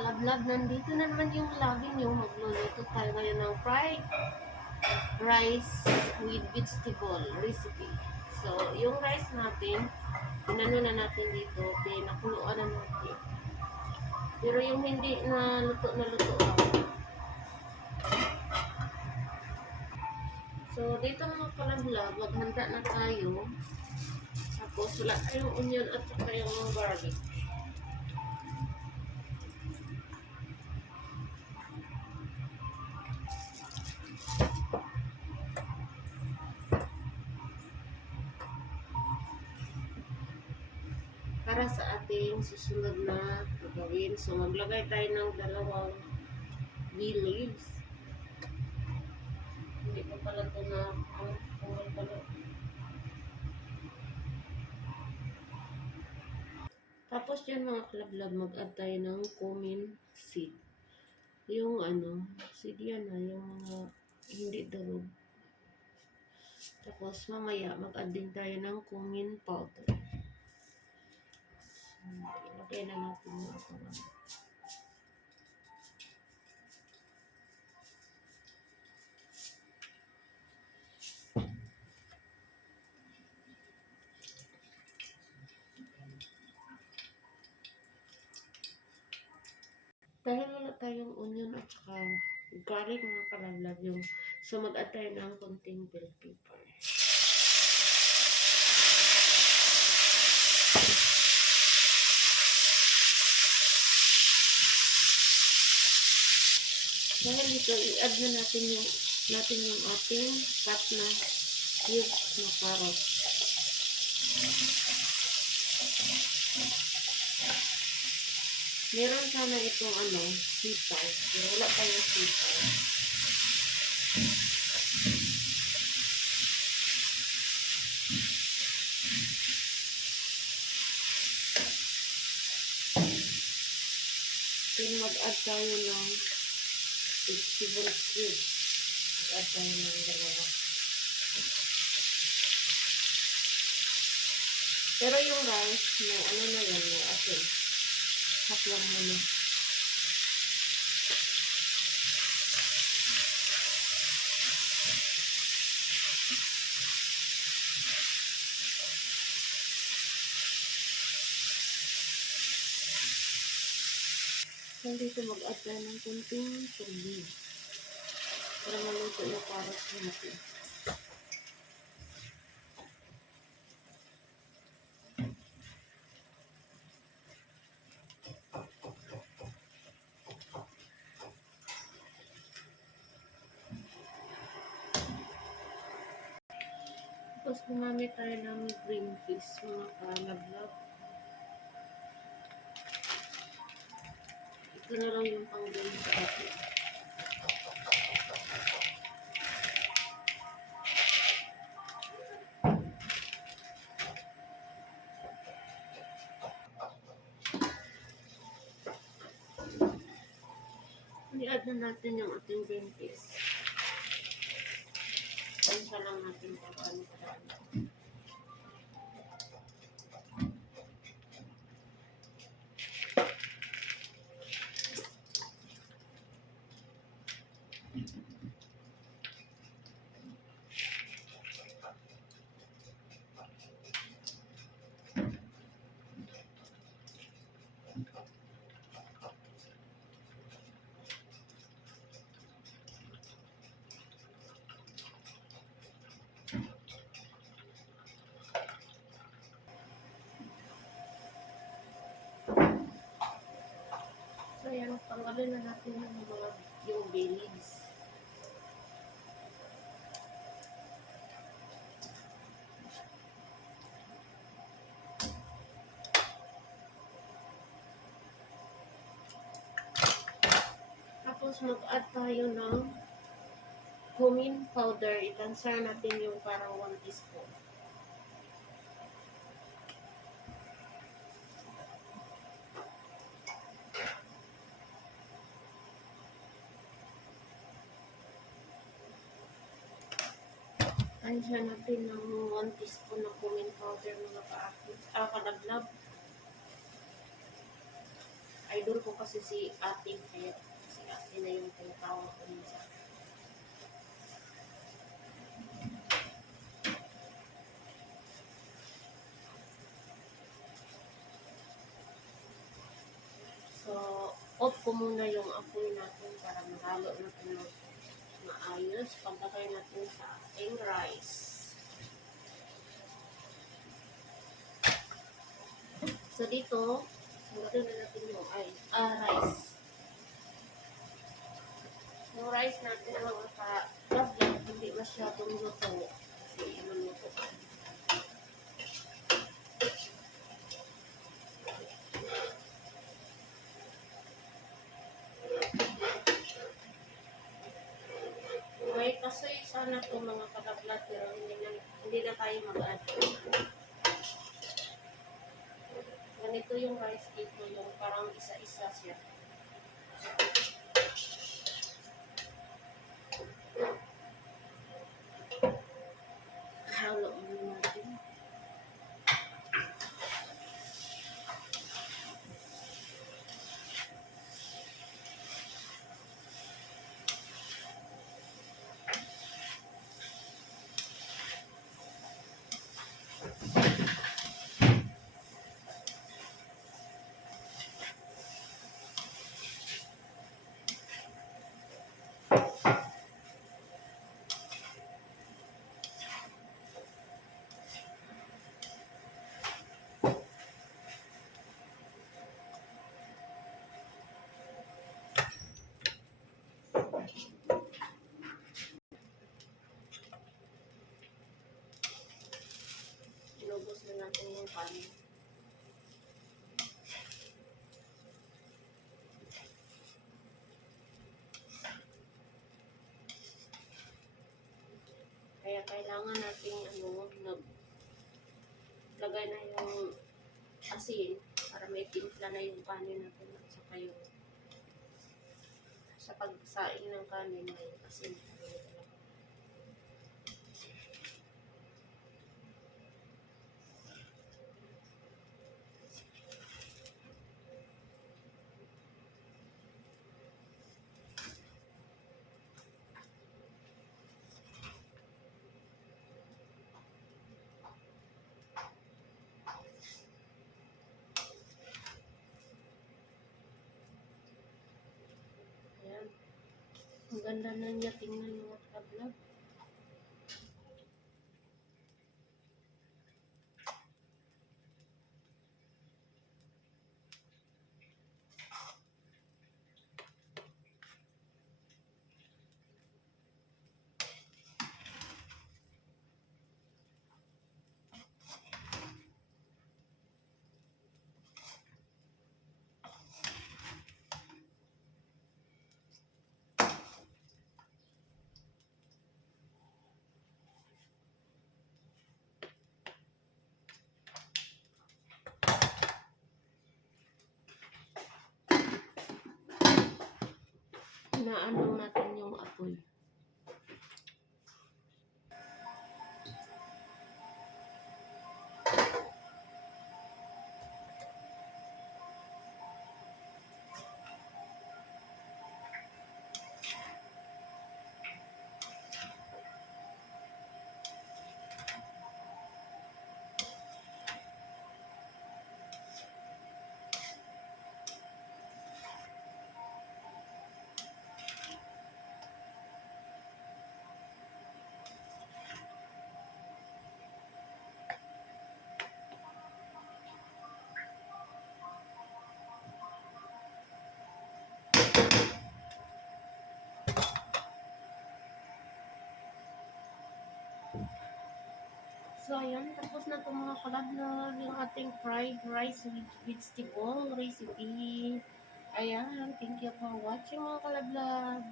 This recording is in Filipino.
kalablag, nandito na naman yung lagi nyo. Magluluto tayo ngayon ng fried rice with vegetable recipe. So, yung rice natin, inano na natin dito, pinakuluan na natin. Pero yung hindi na luto, so, dito mga kalablag, maghanda na tayo. Tapos, wala tayong onion at saka yung garlic. Para sa ating susunod na gagawin. So, maglagay tayo ng 2 bay leaves. Hindi pa pala ito na pungal pala. Tapos yan mga kalablag, mag-add tayo ng cumin seed. Yung seed yan yung mga hindi durog. Tapos mamaya mag-add din tayo ng cumin powder. So, ilagay na natin yung dahil wala tayong onion at saka garlic mga kalablag yung so mag-add tayo ng konting bell pepper. Dahil ito, i-add na natin yung ating cut na cubes na carrot. Meron sana itong sitaw, pero wala tayong sitaw. Then mag-add tayo ng vegetable cubes. Mag-add tayo ng 2. Pero yung rice, may na yan, may asin. Hap lang muna. So, dito mag-add tayo ng kunting tubig para maluto yung carrots natin. Tapos gumamit tayo ng green peas, mga kalablag. Ito na lang yung pang-green sa atin. I-add na natin yung ating green peas. Pansa lang natin paano paraan. So, yan, tanggalin na natin yung bay leaves. Tapos, mag-add tayo ng cumin powder. I-transfer natin yung parang 1 teaspoon. Tansya natin ng 1 teaspoon ng cumin powder mga kalablag. Ay, idol ko kasi si ate, kaya si ate na yung tinatawag ko minsan. So, off ko muna yung apoy natin para mahalo natin ng maayos. Pagkakay natin sa ating rice. So, dito, sunod na natin yung rice. Yung rice natin na mga ka-lagyan, hindi masyadong luto. Kasi maluto. May kasoy sana itong mga kadablat, pero hindi na tayo mag-add. Ganito yung rice dito, yung parang isa-isa siya. Halo muna natin. Inubos na natin yung kanin. Kaya kailangan nating lagay na yung asin para may timpla na yung kanin natin at saka yung sa pagsaing ng kanin may asin. Ayan. Ang ganda na niya tingnan mga ka-vlog. Inaano natin yung apoy. So, ayan. Tapos na itong mga ka-vlog. Yung ating fried rice with vegetable recipe. Ayan. Thank you for watching mga ka-vlog.